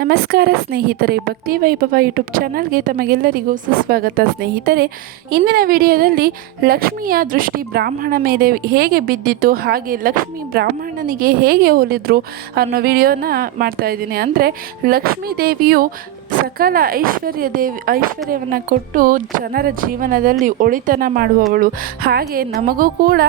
ನಮಸ್ಕಾರ ಸ್ನೇಹಿತರೆ, ಭಕ್ತಿ ವೈಭವ ಯೂಟ್ಯೂಬ್ ಚಾನಲ್ಗೆ ತಮಗೆಲ್ಲರಿಗೂ ಸುಸ್ವಾಗತ ಸ್ನೇಹಿತರೆ. ಇಂದಿನ ವಿಡಿಯೋದಲ್ಲಿ ಲಕ್ಷ್ಮಿಯ ದೃಷ್ಟಿ ಬ್ರಾಹ್ಮಣ ಮೇಲೆ ಹೇಗೆ ಬಿದ್ದಿತ್ತು, ಹಾಗೆ ಲಕ್ಷ್ಮಿ ಬ್ರಾಹ್ಮಣನಿಗೆ ಹೇಗೆ ಹೋಲಿದ್ರು ಅನ್ನೋ ವಿಡಿಯೋನ ಮಾಡ್ತಾ ಇದ್ದೀನಿ. ಅಂದರೆ ಲಕ್ಷ್ಮೀ ದೇವಿಯು ಸಕಲ ಐಶ್ವರ್ಯ ದೇವಿ, ಐಶ್ವರ್ಯವನ್ನು ಕೊಟ್ಟು ಜನರ ಜೀವನದಲ್ಲಿ ಒಳಿತನ ಮಾಡುವವಳು. ಹಾಗೆ ನಮಗೂ ಕೂಡ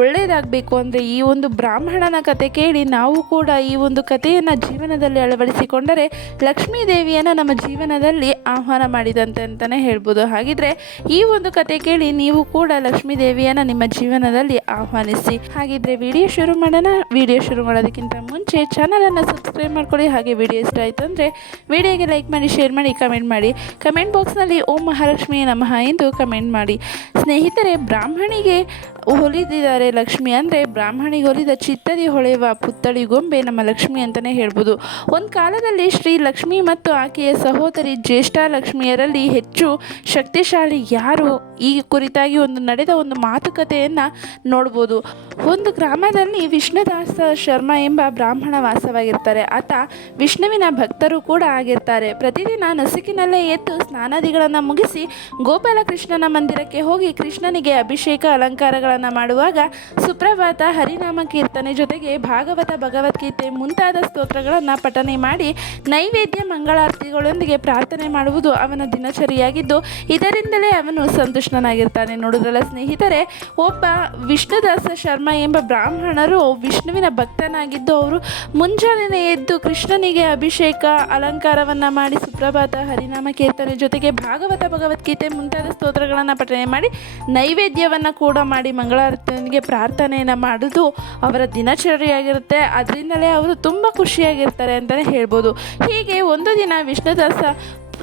ಒಳ್ಳೆಯದಾಗಬೇಕು ಅಂದರೆ ಈ ಒಂದು ಬ್ರಾಹ್ಮಣನ ಕತೆ ಕೇಳಿ ನಾವು ಕೂಡ ಈ ಒಂದು ಕಥೆಯನ್ನು ಜೀವನದಲ್ಲಿ ಅಳವಡಿಸಿಕೊಂಡರೆ ಲಕ್ಷ್ಮೀ ದೇವಿಯನ್ನು ನಮ್ಮ ಜೀವನದಲ್ಲಿ ಆಹ್ವಾನ ಮಾಡಿದಂತೆ ಅಂತಲೇ ಹೇಳ್ಬೋದು. ಹಾಗಿದ್ರೆ ಈ ಒಂದು ಕತೆ ಕೇಳಿ ನೀವು ಕೂಡ ಲಕ್ಷ್ಮೀ ದೇವಿಯನ್ನು ನಿಮ್ಮ ಜೀವನದಲ್ಲಿ ಆಹ್ವಾನಿಸಿ. ಹಾಗಿದ್ರೆ ವಿಡಿಯೋ ಶುರು ಮಾಡೋಣ. ವಿಡಿಯೋ ಶುರು ಮಾಡೋದಕ್ಕಿಂತ ಮುಂಚೆ ಚಾನಲನ್ನು ಸಬ್ಸ್ಕ್ರೈಬ್ ಮಾಡ್ಕೊಳ್ಳಿ. ಹಾಗೆ ವಿಡಿಯೋ ಇಷ್ಟ ಆಯಿತು ಅಂದರೆ ವಿಡಿಯೋಗೆ ಲೈಕ್ ಮಾಡಿ ಶೇರ್ ಮಾಡಿ, ಕಮೆಂಟ್ ಮಾಡಿ. ಕಮೆಂಟ್ ಬಾಕ್ಸ್ನಲ್ಲಿ ಓಂ ಮಹಾಲಕ್ಷ್ಮಿ ನಮಃ ಎಂದು ಕಮೆಂಟ್ ಮಾಡಿ. ಸ್ನೇಹಿತರೆ, ಬ್ರಾಹ್ಮಣಿಗೆ ಹೊಲಿದಿದ್ದಾರೆ ಲಕ್ಷ್ಮಿ ಅಂದರೆ ಬ್ರಾಹ್ಮಣಿಗೆ ಹೊಲಿದ ಚಿತ್ತದಿ ಹೊಳೆಯುವ ಪುತ್ಥಳಿ ಗೊಂಬೆ ನಮ್ಮ ಲಕ್ಷ್ಮಿ ಅಂತಲೇ ಹೇಳ್ಬೋದು. ಒಂದು ಕಾಲದಲ್ಲಿ ಶ್ರೀ ಲಕ್ಷ್ಮಿ ಮತ್ತು ಆಕೆಯ ಸಹೋದರಿ ಜ್ಯೇಷ್ಠ ಲಕ್ಷ್ಮಿಯರಲ್ಲಿ ಹೆಚ್ಚು ಶಕ್ತಿಶಾಲಿ ಯಾರು? ಈ ಕುರಿತಾಗಿ ಒಂದು ನಡೆದ ಒಂದು ಮಾತುಕತೆಯನ್ನು ನೋಡ್ಬೋದು. ಒಂದು ಗ್ರಾಮದಲ್ಲಿ ವಿಷ್ಣುದಾಸ ಶರ್ಮಾ ಎಂಬ ಬ್ರಾಹ್ಮಣ ವಾಸವಾಗಿರ್ತಾರೆ. ಆತ ವಿಷ್ಣುವಿನ ಭಕ್ತರು ಕೂಡ ಆಗಿರ್ತಾರೆ. ಪ್ರತಿದಿನ ನಸುಕಿನಲ್ಲೇ ಎದ್ದು ಸ್ನಾನಾದಿಗಳನ್ನು ಮುಗಿಸಿ ಗೋಪಾಲಕೃಷ್ಣನ ಮಂದಿರಕ್ಕೆ ಹೋಗಿ ಕೃಷ್ಣನಿಗೆ ಅಭಿಷೇಕ ಅಲಂಕಾರಗಳನ್ನು ಮಾಡುವಾಗ ಸುಪ್ರಭಾತ ಹರಿನಾಮ ಕೀರ್ತನೆ ಜೊತೆಗೆ ಭಾಗವತ, ಭಗವದ್ಗೀತೆ ಮುಂತಾದ ಸ್ತೋತ್ರಗಳನ್ನು ಪಠನೆ ಮಾಡಿ ನೈವೇದ್ಯ ಮಂಗಳಾರತಿಗಳೊಂದಿಗೆ ಪ್ರಾರ್ಥನೆ ಮಾಡುವುದು ಅವನ ದಿನಚರಿಯಾಗಿದ್ದು, ಇದರಿಂದಲೇ ಅವನು ಸಂತುಷ್ಟನಾಗಿರ್ತಾನೆ. ನೋಡಿದ್ರಲ್ಲ ಸ್ನೇಹಿತರೆ, ಒಬ್ಬ ವಿಷ್ಣುದಾಸ ಶರ್ಮಾ ಎಂಬ ಬ್ರಾಹ್ಮಣರು ವಿಷ್ಣುವಿನ ಭಕ್ತನಾಗಿದ್ದು, ಅವರು ಮುಂಜಾನೆ ಎದ್ದು ಕೃಷ್ಣನಿಗೆ ಅಭಿಷೇಕ ಅಲಂಕಾರವನ್ನು ಮಾಡಿ ಸುಪ್ರಭಾತ ಹರಿನಾಮ ಕೀರ್ತನೆ ಜೊತೆಗೆ ಭಾಗವತ ಭಗವದ್ಗೀತೆ ಮುಂತಾದ ಸ್ತೋತ್ರಗಳನ್ನು ಪಠನೆ ಮಾಡಿ ನೈವೇದ್ಯವನ್ನು ಕೂಡ ಮಾಡಿ ಮಂಗಳಾರತಿಗೆ ಪ್ರಾರ್ಥನೆಯನ್ನು ಮಾಡೋದು ಅವರ ದಿನಚರಿಯಾಗಿರುತ್ತೆ. ಅದರಿಂದಲೇ ಅವರು ತುಂಬ ಖುಷಿಯಾಗಿರ್ತಾರೆ ಅಂತಲೇ ಹೇಳ್ಬೋದು. ಹೀಗೆ ಒಂದು ದಿನ ವಿಷ್ಣುದಾಸ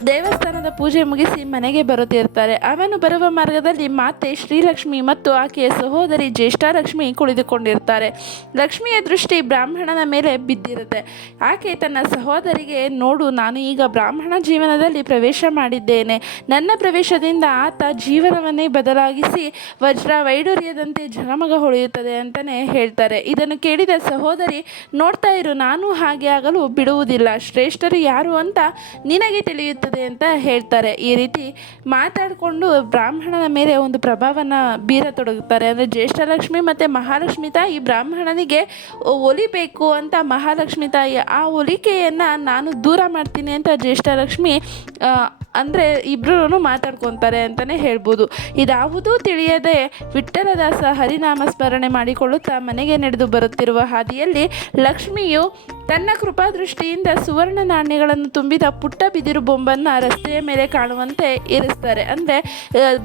ದೇವಸ್ಥಾನದ ಪೂಜೆ ಮುಗಿಸಿ ಮನೆಗೆ ಬರುತ್ತಿರ್ತಾರೆ. ಅವನು ಬರುವ ಮಾರ್ಗದಲ್ಲಿ ಮಾತೆ ಶ್ರೀಲಕ್ಷ್ಮಿ ಮತ್ತು ಆಕೆಯ ಸಹೋದರಿ ಜ್ಯೇಷ್ಠಲಕ್ಷ್ಮಿ ಕುಳಿತುಕೊಂಡಿರ್ತಾರೆ. ಲಕ್ಷ್ಮಿಯ ದೃಷ್ಟಿ ಬ್ರಾಹ್ಮಣನ ಮೇಲೆ ಬಿದ್ದಿರುತ್ತೆ. ಆಕೆ ತನ್ನ ಸಹೋದರಿಗೆ, ನೋಡು, ನಾನು ಈಗ ಬ್ರಾಹ್ಮಣ ಜೀವನದಲ್ಲಿ ಪ್ರವೇಶ ಮಾಡಿದ್ದೇನೆ. ನನ್ನ ಪ್ರವೇಶದಿಂದ ಆತ ಜೀವನವನ್ನೇ ಬದಲಾಗಿಸಿ ವಜ್ರ ವೈಡೂರ್ಯದಂತೆ ಜನಮಗ ಹೊಳೆಯುತ್ತದೆ ಅಂತಲೇ ಹೇಳ್ತಾರೆ. ಇದನ್ನು ಕೇಳಿದ ಸಹೋದರಿ, ನೋಡ್ತಾ ಇರು, ನಾನು ಹಾಗೆ ಆಗಲು ಬಿಡುವುದಿಲ್ಲ. ಶ್ರೇಷ್ಠರು ಯಾರು ಅಂತ ನಿನಗೆ ತಿಳಿಯುತ್ತದೆ. ಅಂತ ಹೇಳ್ತಾರೆ. ಈ ರೀತಿ ಮಾತಾಡಿಕೊಂಡು ಬ್ರಾಹ್ಮಣನ ಮೇಲೆ ಒಂದು ಪ್ರಭಾವನ ಬೀರತೊಡಗುತ್ತಾರೆ ಅಂದರೆ ಜ್ಯೇಷ್ಠಲಕ್ಷ್ಮಿ ಮತ್ತು ಮಹಾಲಕ್ಷ್ಮಿ ತಾಯಿ ಬ್ರಾಹ್ಮಣನಿಗೆ ಒಲಿಬೇಕು ಅಂತ ಮಹಾಲಕ್ಷ್ಮಿ ತಾಯಿ ಆ ಒಲಿಕೆಯನ್ನು ನಾನು ದೂರ ಮಾಡ್ತೀನಿ ಅಂತ ಜ್ಯೇಷ್ಠಲಕ್ಷ್ಮಿ ಅಂದರೆ ಇಬ್ಬರೂ ಮಾತಾಡ್ಕೊತಾರೆ ಅಂತಲೇ ಹೇಳ್ಬೋದು. ಇದಾವುದೂ ತಿಳಿಯದೆ ವಿಠ್ಠಲದಾಸ ಹರಿನಾಮ ಸ್ಮರಣೆ ಮಾಡಿಕೊಳ್ಳುತ್ತಾ ಮನೆಗೆ ನಡೆದು ಬರುತ್ತಿರುವ ಹಾದಿಯಲ್ಲಿ ಲಕ್ಷ್ಮಿಯು ತನ್ನ ಕೃಪಾದೃಷ್ಟಿಯಿಂದ ಸುವರ್ಣ ನಾಣ್ಯಗಳನ್ನು ತುಂಬಿದ ಪುಟ್ಟ ಬಿದಿರು ಬೊಂಬನ್ನು ರಸ್ತೆಯ ಮೇಲೆ ಕಾಣುವಂತೆ ಇರಿಸ್ತಾರೆ. ಅಂದರೆ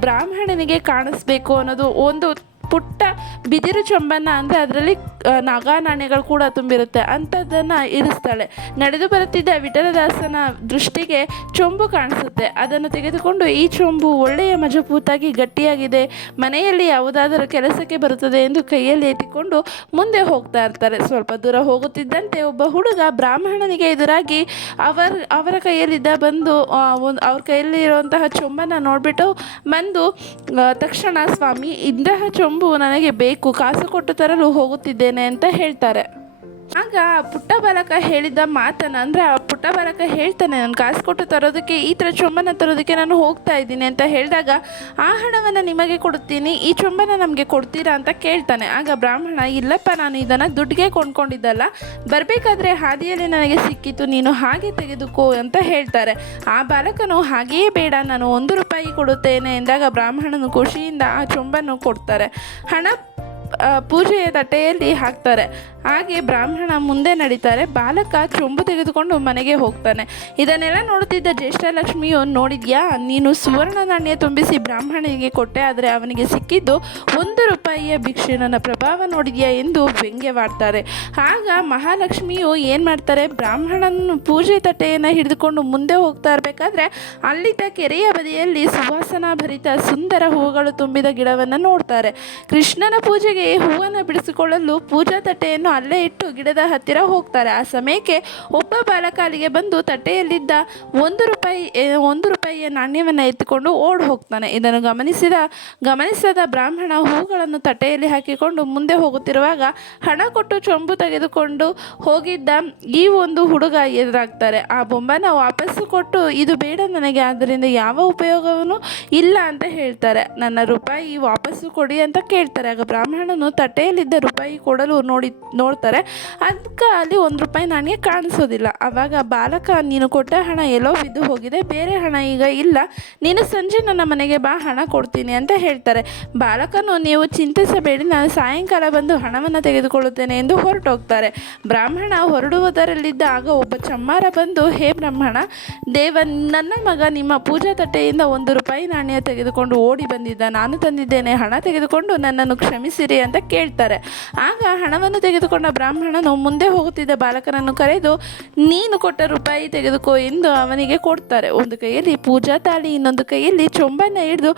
ಬ್ರಾಹ್ಮಣನಿಗೆ ಕಾಣಿಸ್ಬೇಕು ಅನ್ನೋದು ಒಂದು ಪುಟ್ಟ ಬಿದಿರು ಚೊಂಬನ್ನು ಅಂದರೆ ಅದರಲ್ಲಿ ನಾಗಾ ನಾಣ್ಯಗಳು ಕೂಡ ತುಂಬಿರುತ್ತೆ. ಅಂಥದ್ದನ್ನು ಇರಿಸ್ತಾಳೆ. ನಡೆದು ಬರುತ್ತಿದ್ದ ವಿಠಲದಾಸನ ದೃಷ್ಟಿಗೆ ಚೊಂಬು ಕಾಣಿಸುತ್ತೆ. ಅದನ್ನು ತೆಗೆದುಕೊಂಡು ಈ ಚೊಂಬು ಒಳ್ಳೆಯ ಮಜಬೂತಾಗಿ ಗಟ್ಟಿಯಾಗಿದೆ. ಮನೆಯಲ್ಲಿ ಯಾವುದಾದರೂ ಕೆಲಸಕ್ಕೆ ಬರುತ್ತದೆ ಎಂದು ಕೈಯಲ್ಲಿ ಎತ್ತಿಕೊಂಡು ಮುಂದೆ ಹೋಗ್ತಾ ಇರ್ತಾರೆ. ಸ್ವಲ್ಪ ದೂರ ಹೋಗುತ್ತಿದ್ದಂತೆ ಒಬ್ಬ ಹುಡುಗ ಬ್ರಾಹ್ಮಣನಿಗೆ ಎದುರಾಗಿ ಅವರ ಅವರ ಕೈಯಲ್ಲಿದ್ದ ಬಂದು ಒಂದು, ಅವ್ರ ಕೈಯಲ್ಲಿ ಇರುವಂತಹ ಚೊಂಬನ್ನು ನೋಡಿಬಿಟ್ಟು ಬಂದು ತಕ್ಷಣ ಸ್ವಾಮಿ, ಇಂತಹ ಚೊಂಬು ನನಗೆ ಬೇಕು ಕಾಸು ಕೊಟ್ಟು ತರಲು ಹೋಗುತ್ತಿದ್ದೇನೆ ಅಂತ ಹೇಳ್ತಾರೆ. ಆಗ ಪುಟ್ಟ ಬಾಲಕ ಹೇಳಿದ ಮಾತನ್ನು, ಅಂದರೆ ಆ ಪುಟ್ಟ ಬಾಲಕ ಹೇಳ್ತಾನೆ, ನಾನು ಕಾಸು ಕೊಟ್ಟು ತರೋದಕ್ಕೆ, ಈ ಥರ ಚೊಂಬನ ತರೋದಕ್ಕೆ ನಾನು ಹೋಗ್ತಾ ಇದ್ದೀನಿ ಅಂತ ಹೇಳಿದಾಗ, ಆ ಹಣವನ್ನು ನಿಮಗೆ ಕೊಡ್ತೀನಿ ಈ ಚೊಂಬನ ನಮಗೆ ಕೊಡ್ತೀರಾ ಅಂತ ಕೇಳ್ತಾನೆ. ಆಗ ಬ್ರಾಹ್ಮಣ, ಇಲ್ಲಪ್ಪ, ನಾನು ಇದನ್ನು ದುಡ್ಡಿಗೆ ಕೊಂಡ್ಕೊಂಡಿದ್ದಲ್ಲ, ಬರಬೇಕಾದ್ರೆ ಹಾದಿಯಲ್ಲಿ ನನಗೆ ಸಿಕ್ಕಿತು ನೀನು ಹಾಗೆ ತೆಗೆದುಕೋ ಅಂತ ಹೇಳ್ತಾರೆ. ಆ ಬಾಲಕನು ಹಾಗೆಯೇ ಬೇಡ, ನಾನು ಒಂದು ರೂಪಾಯಿ ಕೊಡುತ್ತೇನೆ ಎಂದಾಗ ಬ್ರಾಹ್ಮಣನು ಖುಷಿಯಿಂದ ಆ ಚೊಂಬನ್ನು ಕೊಡ್ತಾರೆ. ಹಣ ಪೂಜೆಯ ತಟ್ಟೆಯಲ್ಲಿ ಹಾಕ್ತಾರೆ. ಹಾಗೆ ಬ್ರಾಹ್ಮಣ ಮುಂದೆ ನಡೀತಾರೆ. ಬಾಲಕ ಚೊಂಬು ತೆಗೆದುಕೊಂಡು ಮನೆಗೆ ಹೋಗ್ತಾನೆ. ಇದನ್ನೆಲ್ಲ ನೋಡುತ್ತಿದ್ದ ಜ್ಯೇಷ್ಠಲಕ್ಷ್ಮಿಯು ನೋಡಿದ್ಯಾ? ನೀನು ಸುವರ್ಣ ನಾಣ್ಯ ತುಂಬಿಸಿ ಬ್ರಾಹ್ಮಣನಿಗೆ ಕೊಟ್ಟೆ, ಆದರೆ ಅವನಿಗೆ ಸಿಕ್ಕಿದ್ದು ಒಂದು ರೂಪಾಯಿಯ ಭಿಕ್ಷೆ. ಪ್ರಭಾವ ನೋಡಿದ್ಯಾ? ಎಂದು ವ್ಯಂಗ್ಯವಾಡ್ತಾರೆ. ಆಗ ಮಹಾಲಕ್ಷ್ಮಿಯು ಏನು ಮಾಡ್ತಾರೆ? ಬ್ರಾಹ್ಮಣನ ಪೂಜೆ ತಟ್ಟೆಯನ್ನು ಹಿಡಿದುಕೊಂಡು ಮುಂದೆ ಹೋಗ್ತಾ ಇರಬೇಕಾದ್ರೆ, ಅಲ್ಲಿದ್ದ ಕೆರೆಯ ಬದಿಯಲ್ಲಿ ಸುವಾಸನ ಭರಿತ ಸುಂದರ ಹೂವುಗಳು ತುಂಬಿದ ಗಿಡವನ್ನು ನೋಡ್ತಾರೆ. ಕೃಷ್ಣನ ಪೂಜೆಗೆ ಹೂವನ್ನು ಬಿಡಿಸಿಕೊಳ್ಳಲು ಪೂಜಾ ತಟ್ಟೆಯನ್ನು ಅಲ್ಲೇ ಇಟ್ಟು ಗಿಡದ ಹತ್ತಿರ ಹೋಗ್ತಾರೆ. ಆ ಸಮಯಕ್ಕೆ ಒಬ್ಬ ಬಾಲಕ ಅಲ್ಲಿಗೆ ಬಂದು ತಟ್ಟೆಯಲ್ಲಿದ್ದ ಒಂದು ರೂಪಾಯಿ ಒಂದು ರೂಪಾಯಿಯ ನಾಣ್ಯವನ್ನು ಎತ್ತಿಕೊಂಡು ಓಡ್ ಹೋಗ್ತಾನೆ. ಇದನ್ನು ಗಮನಿಸಿದ, ಗಮನಿಸದ ಬ್ರಾಹ್ಮಣ ಹೂಗಳನ್ನು ತಟ್ಟೆಯಲ್ಲಿ ಹಾಕಿಕೊಂಡು ಮುಂದೆ ಹೋಗುತ್ತಿರುವಾಗ ಹಣ ಕೊಟ್ಟು ಚೊಂಬು ತೆಗೆದುಕೊಂಡು ಹೋಗಿದ್ದ ಈ ಒಂದು ಹುಡುಗ ಎದುರಾಗ್ತಾರೆ. ಆ ಬೊಂಬನ ವಾಪಸ್ಸು ಕೊಟ್ಟು, ಇದು ಬೇಡ ನನಗೆ, ಆದ್ದರಿಂದ ಯಾವ ಉಪಯೋಗವೂ ಇಲ್ಲ ಅಂತ ಹೇಳ್ತಾರೆ. ನನ್ನ ರೂಪಾಯಿ ವಾಪಸ್ಸು ಕೊಡಿ ಅಂತ ಕೇಳ್ತಾರೆ. ಆಗ ಬ್ರಾಹ್ಮಣನು ತಟ್ಟೆಯಲ್ಲಿದ್ದ ರೂಪಾಯಿ ಕೊಡಲು ನೋಡಿ ನೋಡ್ತಾರೆ. ಅದಕ್ಕೆ ಅಲ್ಲಿ ಒಂದು ರೂಪಾಯಿ ನಾಣ್ಯ ಕಾಣಿಸೋದಿಲ್ಲ. ಆವಾಗ ಬಾಲಕ, ನೀನು ಕೊಟ್ಟ ಹಣ ಎಲ್ಲೋ ಬಿದ್ದು ಹೋಗಿದೆ, ಬೇರೆ ಹಣ ಈಗ ಇಲ್ಲ. ನೀನು ಸಂಜೆ ನನ್ನ ಮನೆಗೆ ಬಾ, ಹಣ ಕೊಡ್ತೀನಿ ಅಂತ ಹೇಳ್ತಾರೆ. ಬಾಲಕನು, ನೀವು ಚಿಂತಿಸಬೇಡಿ, ನಾನು ಸಾಯಂಕಾಲ ಬಂದು ಹಣವನ್ನು ತೆಗೆದುಕೊಳ್ಳುತ್ತೇನೆ ಎಂದು ಹೊರಟೋಗ್ತಾರೆ. ಬ್ರಾಹ್ಮಣ ಹೊರಡುವುದರಲ್ಲಿದ್ದ ಆಗ ಒಬ್ಬ ಚಮ್ಮಾರ ಬಂದು, ಹೇ ಬ್ರಾಹ್ಮಣ ದೇವ ನನ್ನ ಮಗ ನಿಮ್ಮ ಪೂಜಾ ತಟ್ಟೆಯಿಂದ ಒಂದು ರೂಪಾಯಿ ನಾಣ್ಯ ತೆಗೆದುಕೊಂಡು ಓಡಿ ಬಂದಿದ್ದ. ನಾನು ತಂದಿದ್ದೇನೆ, ಹಣ ತೆಗೆದುಕೊಂಡು ನನ್ನನ್ನು ಕ್ಷಮಿಸಿರಿ ಅಂತ ಕೇಳ್ತಾರೆ. ಆಗ ಹಣವನ್ನು ತೆಗೆದುಕೊಂಡ ಬ್ರಾಹ್ಮಣನು ಮುಂದೆ ಹೋಗುತ್ತಿದ್ದ ಬಾಲಕನನ್ನು ಕರೆದು, ನೀನು ಕೊಟ್ಟ ರೂಪಾಯಿ ತೆಗೆದುಕೋ ಎಂದು ಅವನಿಗೆ ಕೊಡ್ತಾರೆ. ಒಂದು ಕೈಯಲ್ಲಿ ಪೂಜಾ ತಾಳಿ, ಇನ್ನೊಂದು ಕೈಯಲ್ಲಿ ಚೊಂಬನ್ನು ಹಿಡಿದು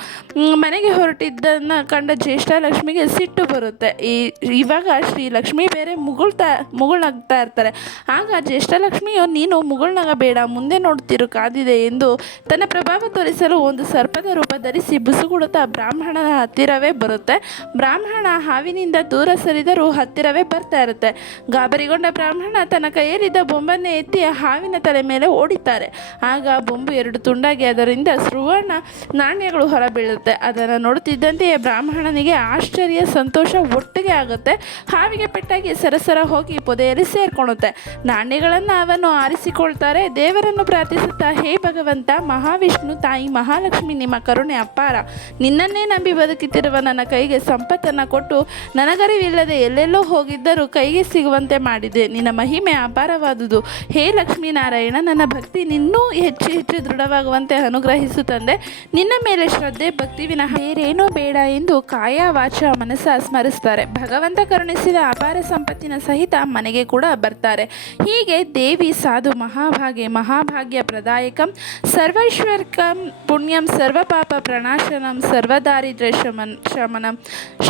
ಮನೆಗೆ ಹೊರಟಿದ್ದನ್ನು ಕಂಡ ಜ್ಯೇಷ್ಠ ಲಕ್ಷ್ಮಿಗೆ ಸಿಟ್ಟು ಬರುತ್ತೆ. ಈ, ಇವಾಗ ಶ್ರೀ ಲಕ್ಷ್ಮಿ ಬೇರೆ ಮುಗುಳ್ತಾ ಮುಗುಳ್ನಾಗ್ತಾ ಇರ್ತಾರೆ. ಆಗ ಜ್ಯೇಷ್ಠ ಲಕ್ಷ್ಮಿಯು, ನೀನು ಮುಗುಳ್ನಾಗಬೇಡ, ಮುಂದೆ ನೋಡ್ತಿರು, ಕಾದಿದೆ ಎಂದು ತನ್ನ ಪ್ರಭಾವ ತೋರಿಸಲು ಒಂದು ಸರ್ಪದ ರೂಪ ಧರಿಸಿ ಬುಸುಗುಡುತ್ತಾ ಬ್ರಾಹ್ಮಣನ ಹತ್ತಿರವೇ ಬರುತ್ತೆ. ಬ್ರಾಹ್ಮಣ ಹಾವಿನಿಂದ ದೂರ ಸರಿದರೂ ಹತ್ತಿರವೇ ಬರ್ತಾ ಇರುತ್ತೆ. ಗಾಬರಿಗೊಂಡ ಬ್ರಾಹ್ಮಣ ತನ್ನ ಕೈಯಲ್ಲಿದ್ದ ಬೊಂಬನ್ನೇ ಎತ್ತಿ ಹಾವಿನ ತಲೆ ಮೇಲೆ ಓಡಿತಾರೆ. ಆಗ ಬೊಂಬು ಎರಡು ತುಂಡಾಗಿ ಅದರಿಂದ ಸುವರ್ಣ ನಾಣ್ಯಗಳು ಹೊರಬೀಳುತ್ತೆ. ಅದನ್ನು ನೋಡುತ್ತಿದ್ದಂತೆಯೇ ಬ್ರಾಹ್ಮಣನಿಗೆ ಆಶ್ಚರ್ಯ, ಸಂತೋಷ ಒಟ್ಟಿಗೆ ಆಗುತ್ತೆ. ಹಾವಿಗೆ ಪೆಟ್ಟಾಗಿ ಸರಸರ ಹೋಗಿ ಪೊದೆಯಲ್ಲಿ ಸೇರ್ಕೊಳ್ಳುತ್ತೆ ನಾಣ್ಯಗಳನ್ನು ಅವನು ಆರಿಸಿಕೊಳ್ತಾರೆ. ದೇವರನ್ನು ಪ್ರಾರ್ಥಿಸುತ್ತಾ, ಹೇ ಭಗವಂತ, ಮಹಾವಿಷ್ಣು ತಾಯಿ, ಮಹಾಲಕ್ಷ್ಮಿ, ನಿಮ್ಮ ಕರುಣೆ ಅಪಾರ. ನಿನ್ನನ್ನೇ ನಂಬಿ ಬದುಕುತ್ತಿರುವ ನನ್ನ ಕೈಗೆ ಸಂಪತ್ತನ್ನು ಕೊಟ್ಟು, ನನಗರಿವಿಲ್ಲದೆ ಎಲ್ಲೆಲ್ಲೋ ಹೋಗಿದ್ದರೂ ಕೈಗೆ ಸಿಗುವಂತೆ ಮಾಡಿದೆ. ನಿನ್ನ ಮಹಿಮೆ ಅಪಾರವಾದುದು. ಹೇ ಲಕ್ಷ್ಮೀನಾರಾಯಣ, ನನ್ನ ಭಕ್ತಿ ನಿನ್ನೂ ಹೆಚ್ಚು ಹೆಚ್ಚು ದೃಢವಾಗುವಂತೆ ಅನುಗ್ರಹಿಸು ತಂದೆ. ನಿನ್ನ ಮೇಲೆ ಶ್ರದ್ಧೆ, ಭಕ್ತಿ ವಿನಃ ಬೇರೇನೂ ಬೇಡ ಎಂದು ಕಾಯ ವಾಚ ಮನಸ್ಸ ಸ್ಮರಿಸ್ತಾರೆ. ಭಗವಂತ ಕರುಣಿಸಿದ ಅಪಾರ ಸಂಪತ್ತಿನ ಸಹಿತ ಮನೆಗೆ ಕೂಡ ಬರ್ತಾರೆ. ಹೀಗೆ ದೇವಿ ಸಾಧು ಮಹಾಭಾಗ್ಯ ಮಹಾಭಾಗ್ಯ ಪ್ರದಾಯಕಂ ಸರ್ವೈಶ್ವರ್ಕಂ ಪುಣ್ಯಂ, ಸರ್ವಪಾಪ ಪ್ರಣಾಶನಂ, ಸರ್ವದಾರಿದ್ರ್ಯ ಶಮನ್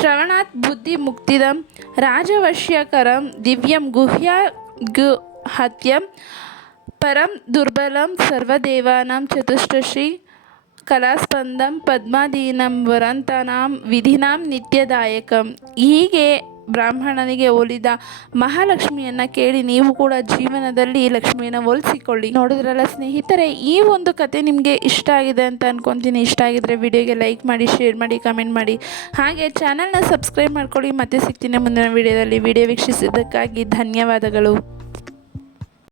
ಶ್ರವಣಾತ್ ಬುದ್ಧಿ ಮುಕ್ತಿದಂ ರಾಜವಶ್ಯಕರಂ ದಿವ್ಯಂ ಗುಹ್ಯ ಗು ಹತ್ಯಂ ಪರಂ ದುರ್ಬಲಂ ಸರ್ವದೇವಾನಾಂ ಚತುಷ್ಟಶ್ರೀ ಕಲಾಸ್ಪಂದಂ ಪದ್ಮಾದೀನಂ ವರಂತನಾಂ ವಿಧಿನಾಂ ನಿತ್ಯದಾಯಕಂ ಹೀಗೆ ಬ್ರಾಹ್ಮಣನಿಗೆ ಒಲಿದ ಮಹಾಲಕ್ಷ್ಮಿಯನ್ನು ಕೇಳಿ ನೀವು ಕೂಡ ಜೀವನದಲ್ಲಿ ಲಕ್ಷ್ಮಿಯನ್ನು ಒಲಿಸಿಕೊಳ್ಳಿ ನೋಡಿದ್ರಲ್ಲ ಸ್ನೇಹಿತರೆ, ಈ ಒಂದು ಕತೆ ನಿಮಗೆ ಇಷ್ಟ ಆಗಿದೆ ಅಂತ ಅನ್ಕೊತೀನಿ. ಇಷ್ಟ ಆಗಿದ್ರೆ ವಿಡಿಯೋಗೆ ಲೈಕ್ ಮಾಡಿ, ಶೇರ್ ಮಾಡಿ, ಕಮೆಂಟ್ ಮಾಡಿ. ಹಾಗೆ ಚಾನಲ್ನ ಸಬ್ಸ್ಕ್ರೈಬ್ ಮಾಡ್ಕೊಳ್ಳಿ. ಮತ್ತೆ ಸಿಗ್ತೀನಿ ಮುಂದಿನ ವಿಡಿಯೋದಲ್ಲಿ. ವಿಡಿಯೋ ವೀಕ್ಷಿಸಿದ್ದಕ್ಕಾಗಿ ಧನ್ಯವಾದಗಳು.